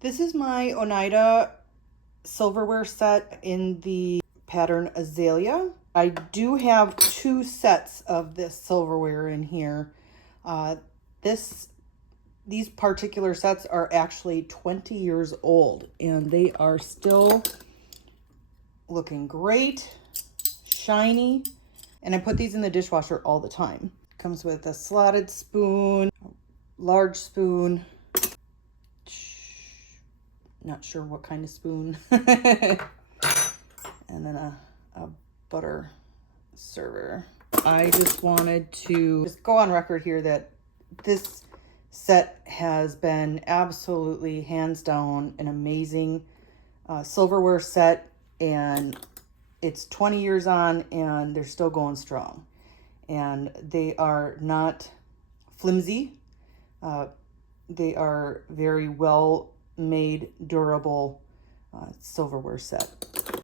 This is my Oneida Silverware set in the pattern Azalea. I do have two sets of this silverware in here. These particular sets are actually 20 years old and they are still looking great, shiny, and I put these in the dishwasher all the time. Comes with a slotted spoon, large spoon, not sure what kind of spoon, and then a butter server. I just wanted to just go on record here that this set has been absolutely hands down an amazing silverware set, and it's 20 years on and they're still going strong, and they are not flimsy. They are very well made, durable silverware set.